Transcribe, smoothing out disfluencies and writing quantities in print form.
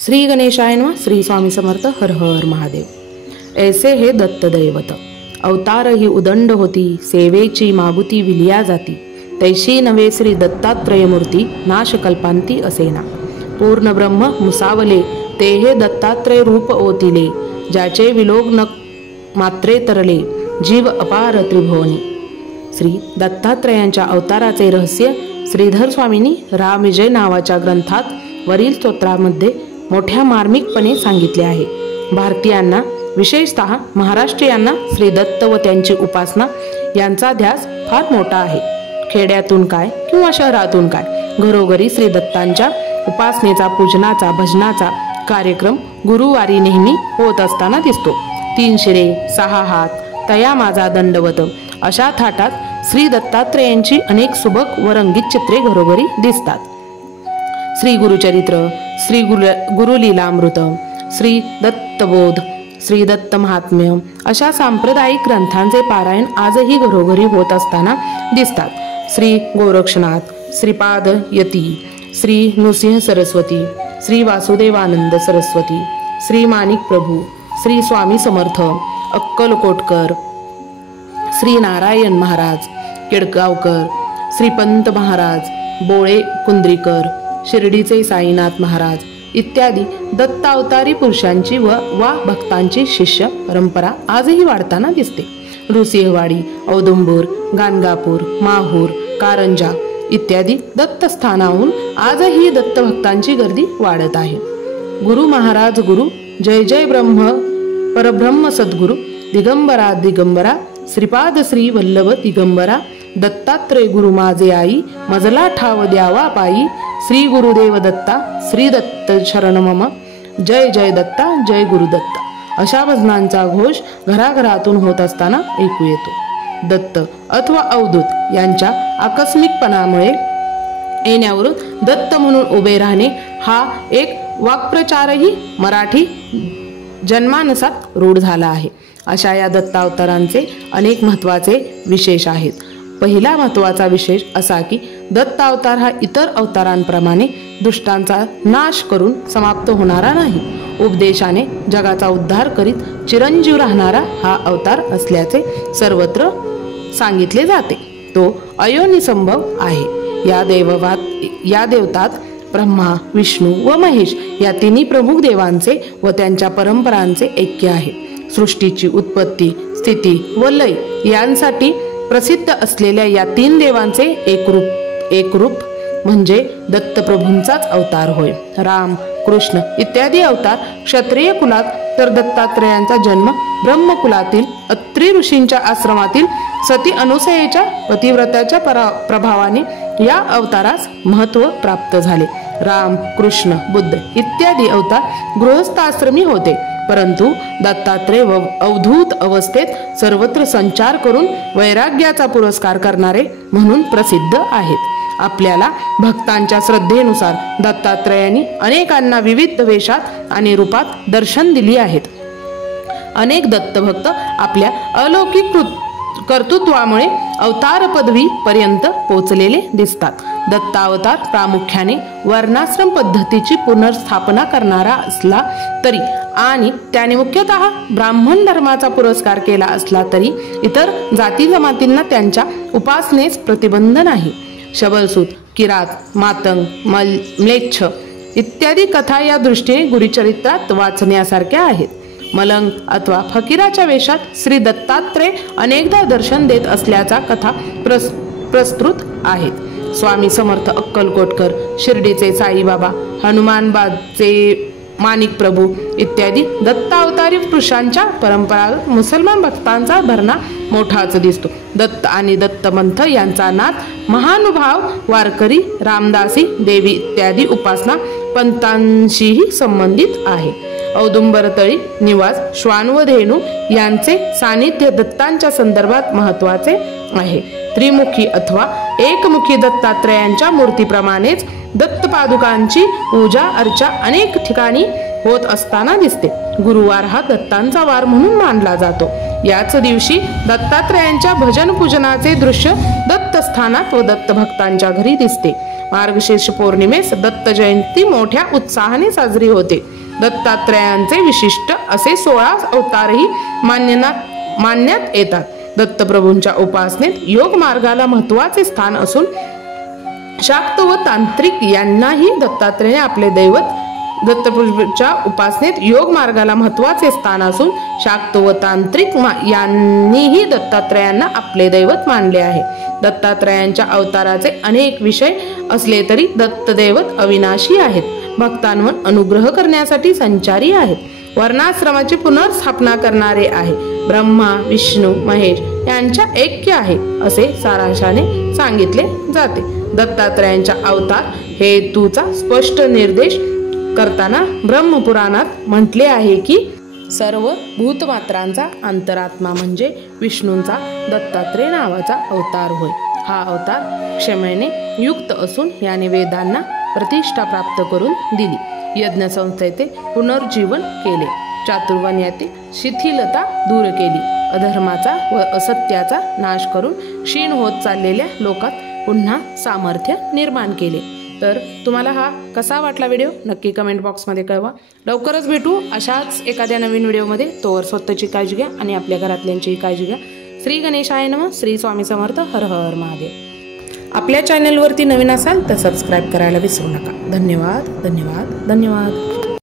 श्री गणेशाय नमः। श्री स्वामी समर्थ। हर हर महादेव। ऐसे हे दत्त दैवत, अवतार ही उदंड होती, सेवेची मागुती विलिया जाती, तैशी नवे श्री दत्तात्रय मूर्ती, नाश कल्पांती असेना। पूर्ण ब्रह्म मुसावले, ते हे दत्तात्रय रूप ओतिले, ज्याचे विलोक न मात्रे तरले, जीव अपार त्रिभुवनी। श्री दत्तात्रयांच्या अवताराचे रहस्य श्रीधर स्वामींनी रामविजय नावाच्या ग्रंथात वरील स्तोत्रामध्ये मोठ्या मार्मिकपणे सांगितले आहे। भारतीयांना विशेषतः महाराष्ट्रीयांना श्री दत्त व त्यांची उपासना यांचा ध्यास फार मोठा आहे। खेड्यातून काय किंवा शहरातून काय, घरोघरी श्री दत्तांच्या उपासनेचा, पूजनाचा, भजनाचा कार्यक्रम गुरुवारी नेहमी होत असताना दिसतो। 3 शिरे 6 हात तया माझा दंडवत अशा थाटात श्री दत्तात्रयांची अनेक सुबक व रंगीत चित्रे घरोघरी दिसतात। श्री गुरुचरित्र, श्री गुरुलीलामृत, श्री दत्तबोध, श्री दत्त महात्म्य अशा सांप्रदायिक ग्रंथांचे पारायण आजही घरोघरी होत असताना दिसतात। श्री गोरक्षनाथ, श्रीपाद यती, श्री नृसिंह सरस्वती, श्री वासुदेवानंद सरस्वती, श्री माणिक प्रभू, श्री स्वामी समर्थ, अक्कलकोटकर, श्री नारायण महाराज केडगावकर, श्रीपंत महाराज, बोळे कुंद्रीकर, शिर्डीचे साईनाथ महाराज इत्यादी दत्तावतारी पुरुषांची वा भक्तांची शिष्य परंपरा आजही वाढताना दिसते। नृसिंहवाडी, औदुंबूर, गाणगापूर, माहूर, कारंजा इत्यादी दत्तस्थानाहून आजही दत्तभक्तांची गर्दी वाढत आहे। गुरु महाराज गुरु, जय जय ब्रह्म परब्रह्म सद्गुरु, दिगंबरा दिगंबरा, श्रीपाद श्री वल्लभ दिगंबरा, दत्तात्रय गुरु माझे आई, मजला ठाव द्यावा पायी, श्री गुरुदेव दत्ता, श्री दत्त शरण मम, जय जय दत्ता, जय गुरुदत्ता अशा भजनांचा घोष घराघरातून होत असताना ऐकू येतो। दत्त अथवा अवधूत यांच्या आकस्मिकपणामुळे येण्यावरून दत्त म्हणून उभे राहणे हा एक वाक्प्रचारही मराठी जन्मानसात रूढ झाला आहे। अशा या दत्तावतारांचे अनेक महत्त्वाचे विशेष आहेत। पहिला महत्त्वाचा विशेष असा की दत्तावतार हा इतर अवतारांप्रमाणे दुष्टांचा नाश करून समाप्त होणारा नाही, उपदेशाने जगाचा उद्धार करीत चिरंजीव राहणारा हा अवतार असल्याचे सर्वत्र सांगितले जाते। तो अयोनिसंभव आहे। या देवतात ब्रह्मा, विष्णू व महेश या तिन्ही प्रमुख देवांचे व त्यांच्या परंपरांचे ऐक्य आहे। सृष्टीची उत्पत्ती, स्थिती व लय यांसाठी प्रसिद्ध असलेल्या या 3 देवांचे एक रूप म्हणजे दत्तप्रभूंचाच अवतार होय। राम, कृष्ण इत्यादी अवतार क्षत्रिय कुलात, तर दत्तात्रयांचा जन्म ब्रह्मकुलातील अत्रि ऋषींच्या आश्रमातील सती अनुसयेच्या पतिव्रताच्या प्रभावाने या अवतारास महत्त्व प्राप्त झाले। राम, कृष्ण, बुद्ध इत्यादी अवतार गृहस्थाश्रमी होते, परंतु दत्तात्रय व अवधूत अवस्थेत सर्वत्र संचार करून वैराग्याचा पुरस्कार करणारे म्हणून प्रसिद्ध आहेत। आपल्याला भक्तांच्या श्रद्धेनुसार दत्तात्रयांनी अनेकांना विविध वेशात आणि रूपात दर्शन दिली आहेत। अनेक दत्तभक्त आपल्या अलौकिक कर्तृत्वामुळे अवतार पदवी पर्यंत पोहोचलेले दिसतात। दत्तावतार प्रामुख्याने वर्णाश्रम पद्धतीची पुनर्स्थापना करणारा असला तरी आणि त्याने मुख्यतः ब्राह्मण धर्माचा पुरस्कार केला असला तरी इतर जाती जमातींना त्यांच्या उपासनेस प्रतिबंध नाही। शबलसूत, किरात, मातंग, म्लेच्छ इत्यादी कथा या दृष्टीने गुरुचरित्रात वाचण्यासारख्या आहेत। मलंग अथवा फकीराच्या वेशात श्री दत्तात्रय अनेकदा दर्शन देत असल्याचा कथा प्रस्तुत आहेत। स्वामी समर्थ अक्कलकोटकर, शिर्डीचे साईबाबा, हनुमानबादचे माणिक प्रभू इत्यादी दत्तावतारी पुरुषांच्या परंपरागत मुसलमान भक्तांचा भरणा मोठाच दिसतो। दत्त आणि दत्तपंथ यांचा नाथ महानुभाव वारकरी, रामदासी, देवी इत्यादी उपासना पंथांशीही संबंधित आहे। औदुंबरतळी निवास श्वानवधेनू यांचे सानिध्य दत्तांच्या संदर्भात महत्त्वाचे आहे। त्रिमुखी अथवा एकमुखी दत्तात्रयांच्या मूर्तीप्रमाणेच दत्तपादुकांची पूजा अर्चा अनेक ठिकाणी होत असताना दिसते। गुरुवार हा दत्तांचा वार म्हणून मानला जातो। याच दिवशी दत्तात्रयांच्या भजन पूजनाचे दृश्य दत्तस्थानात व दत्तभक्तांच्या घरी दिसते। मार्गशीर्ष पौर्णिमेस दत्त जयंती मोठ्या उत्साहाने साजरी होते. दत्तात्रयांचे विशिष्ट असे 16 अवतारही मानण्यात येतात. दत्तप्रभूंच्या उपासनेत योग मार्गाला महत्वाचे स्थान असून शाक्त व तांत्रिक यांनाही दत्तात्रेय आपले दैवत दत्तप्रभूंच्या उपासनेत योग मार्गाला महत्वाचे स्थान असून शाक्त व तांत्रिक यांनीही दत्तात्रयांना आपले दैवत मानले आहे. दत्तात्रयांच्या अवताराचे अनेक विषय असले तरी दत्तदैवत अविनाशी आहेत. भक्तांवर अनुग्रह करण्यासाठी संचारी आहेत. वर्णाश्रमाची पुनर्स्थापना करणारे आहे. ब्रह्मा विष्णू महेश यांच्या ऐक्य आहे असे सारांशाने सांगितले जाते. दत्तात्रयांच्या अवतार हेतूचा स्पष्ट निर्देश करताना ब्रह्मपुराणात म्हटले आहे की सर्व भूतमात्रांचा अंतरात्मा म्हणजे विष्णूंचा दत्तात्रय नावाचा अवतार होय. हा अवतार क्षमेने युक्त असून याने वेदांना प्रतिष्ठा प्राप्त करून दिली. यज्ञ संस्थेचे पुनर्जीवन केले. चातुर्वर्ण्यातील शिथिलता दूर केली. अधर्माचा व असत्याचा नाश करून क्षीण होत चाललेल्या लोकात पुन्हा सामर्थ्य निर्माण केले. तर तुम्हाला हा कसा वाटला व्हिडिओ नक्की कमेंट बॉक्समध्ये कळवा. लवकरच भेटू अशाच एखाद्या नवीन व्हिडिओमध्ये. तोवर स्वतःची काळजी घ्या आणि आपल्या घरातल्यांचीही काळजी घ्या. श्री गणेशाय नमः. श्री स्वामी समर्थ. हर हर महादेव. आपल्या चॅनलवरती नवीन असाल तर सबस्क्राईब करायला विसरू नका. धन्यवाद धन्यवाद धन्यवाद.